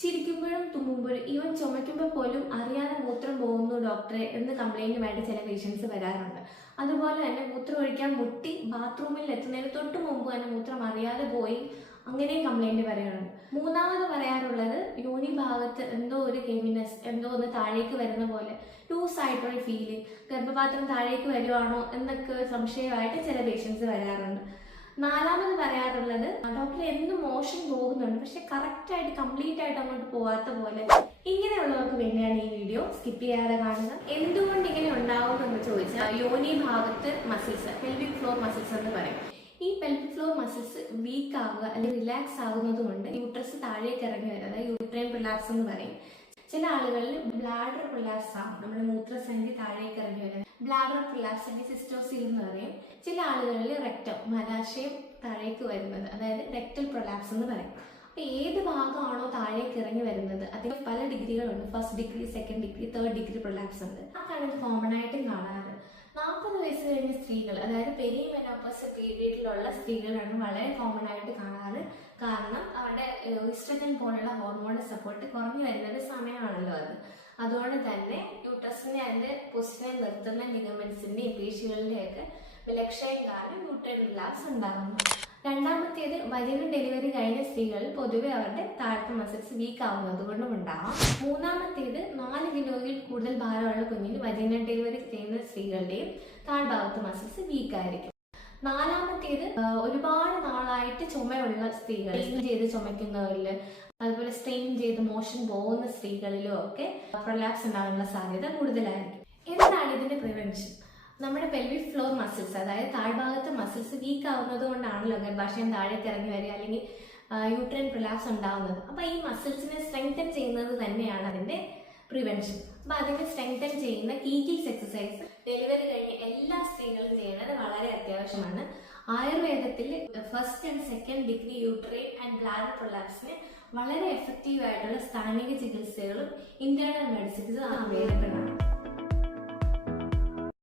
ചിരിക്കുമ്പോഴും തുമ്മുമ്പോഴും even ചുമയ്ക്കുമ്പോൾ പോലും അറിയാതെ മൂത്രം പോകുന്നു ഡോക്ടറെ എന്ന് കംപ്ലൈൻറ്റുമായിട്ട് ചില പേഷ്യൻസ് വരാറുണ്ട്. അതുപോലെ തന്നെ മൂത്രം ഒഴിക്കാൻ മുട്ടി ബാത്റൂമിൽ എത്തുന്നതിന് തൊട്ട് മുമ്പ് തന്നെ മൂത്രം അറിയാതെ പോയി അങ്ങനെയും കംപ്ലൈൻറ്റ് പറയാറുണ്ട്. മൂന്നാമത് പറയാറുള്ളത് യോനി ഭാഗത്ത് എന്തോ ഒരു ഹെവിനെസ്, എന്തോ ഒന്ന് താഴേക്ക് വരുന്ന പോലെ ലൂസായിട്ടുള്ള ഫീലിംഗ്, ഗർഭപാത്രം താഴേക്ക് വരുവാണോ എന്നൊക്കെ സംശയമായിട്ട് ചില പേഷ്യൻസ് വരാറുണ്ട്. നാലാമത് പറയാറുള്ളത് ഡോക്ടർ എന്ത് മോഷൻ പോകുന്നുണ്ട് പക്ഷെ കറക്റ്റായിട്ട് കംപ്ലീറ്റ് ആയിട്ട് അങ്ങോട്ട് പോകാത്ത പോലെ. ഇങ്ങനെയുള്ളവർക്ക് വേണ്ടിയാണ് ഈ വീഡിയോ സ്കിപ്പ് ചെയ്യാതെ കാണുക. എന്തുകൊണ്ട് ഇങ്ങനെ ഉണ്ടാവുമെന്ന് ചോദിച്ചാൽ യോനി ഭാഗത്ത് മസിൽസ്, പെൽവിക് ഫ്ലോർ മസിൽസ് എന്ന് പറയും. ഈ പെൽവിക് ഫ്ലോർ മസിൽസ് വീക്ക് ആവുക അല്ലെങ്കിൽ റിലാക്സ് ആകുന്നത് കൊണ്ട് യൂട്രസ് താഴേക്ക് ഇറങ്ങി വരും, അതായത് യൂട്രൈൻ പ്രിലാപ്സ് എന്ന് പറയും. ചില ആളുകളിൽ ബ്ലാഡർ പ്രിലാപ്സ് ആവും, നമ്മുടെ മൂത്രസന്ധി താഴേക്ക് ഇറങ്ങി വരും, ബ്ലാഡർ പ്രിലാപ്സ് അല്ലെങ്കിൽ സിസ്റ്റോസിൽ എന്ന് പറയും. ചില ആളുകളിൽ റെക്ടം, മലാശയം താഴേക്ക് വരുന്നത്, അതായത് റെക്ടൽ പ്രൊലാപ്സ് എന്ന് പറയും. അപ്പൊ ഏത് ഭാഗമാണോ താഴേക്ക് ഇറങ്ങി വരുന്നത് അതിന് പല ഡിഗ്രികളുണ്ട്. First degree, second degree, third degree prolapse ഉണ്ട്. അതാണ് ഇത് കോമൺ ആയിട്ടും കാണാറ്. 40 വയസ്സ് കഴിഞ്ഞ സ്ത്രീകൾ, അതായത് പെരിമെനോപ്പസ് പീരീഡിലുള്ള സ്ത്രീകളാണ് വളരെ കോമൺ ആയിട്ട് കാണാറ്. കാരണം അവരുടെ ഈസ്ട്രജൻ പോലുള്ള ഹോർമോൺ സപ്പോർട്ട് കുറഞ്ഞു വരുന്നത് സമയമാണല്ലോ അത്. അതുകൊണ്ട് തന്നെ യൂട്രസിനെ അതിന്റെ പൊസിഷനെ നിർത്തുന്ന ലിഗമെന്റ്സിന്റെയും പേശികളുടെയൊക്കെ വിലക്ഷയം കാരണം യൂട്രൈൻ റിലാപ്സ് ഉണ്ടാകുന്നു. രണ്ടാമത്തേത് വജൈനൽ ഡെലിവറി കഴിഞ്ഞ സ്ത്രീകളിൽ പൊതുവെ അവരുടെ താഴത്തെ മസിൽസ് വീക്ക് ആവുന്നത് കൊണ്ടും ഉണ്ടാവാം. മൂന്നാമത്തേത് 4 കിലോയിൽ കൂടുതൽ ഭാരമുള്ള കുഞ്ഞിന് വജൈനൽ ഡെലിവറി ചെയ്യുന്ന സ്ത്രീകളുടെയും താഴ്ഭാഗത്ത് മസിൽസ് വീക്ക് ആയിരിക്കും. നാലാമത്തേത് ഒരുപാട് നാളായിട്ട് ചുമയുള്ള സ്ത്രീകൾ, സ്ട്രെയിൻ ചെയ്ത് ചുമയ്ക്കുന്നവരില്, അതുപോലെ സ്ട്രെയിൻ ചെയ്ത് മോഷൻ പോകുന്ന സ്ത്രീകളിലും ഒക്കെ പ്രൊലാപ്സ് ഉണ്ടാകാനുള്ള സാധ്യത കൂടുതലായിരിക്കും. എന്താണ് ഇതിന്റെ പ്രിവെൻഷൻ? നമ്മുടെ പെൽവിക് ഫ്ലോർ മസിൽസ്, അതായത് താഴ്ഭാഗത്തെ മസിൽസ് വീക്ക് ആവുന്നത് കൊണ്ടാണല്ലോ ഗർഭാശയം താഴേക്ക് ഇറങ്ങി വരിക അല്ലെങ്കിൽ യൂട്രൈൻ പ്രിലാപ്സ് ഉണ്ടാവുന്നത്. അപ്പൊ ഈ മസിൽസിനെ സ്ട്രെങ്തൻ ചെയ്യുന്നത് തന്നെയാണ് അതിന്റെ പ്രിവെൻഷൻ. അപ്പൊ അതിനെ സ്ട്രെങ്തൻ ചെയ്യുന്ന കീഗിൽസ് എക്സസൈസ് ഡെലിവറി കഴിഞ്ഞ എല്ലാ സ്ത്രീകളും ചെയ്യുന്നത് വളരെ അത്യാവശ്യമാണ്. ആയുർവേദത്തിൽ first and second degree uterine and bladder പ്രൊലാപ്സിന് വളരെ എഫക്റ്റീവ് ആയിട്ടുള്ള സ്ഥാനിക ചികിത്സകളും ഇന്റേണൽ മെഡിസിൻസും അവൈലബിൾ ആണ്.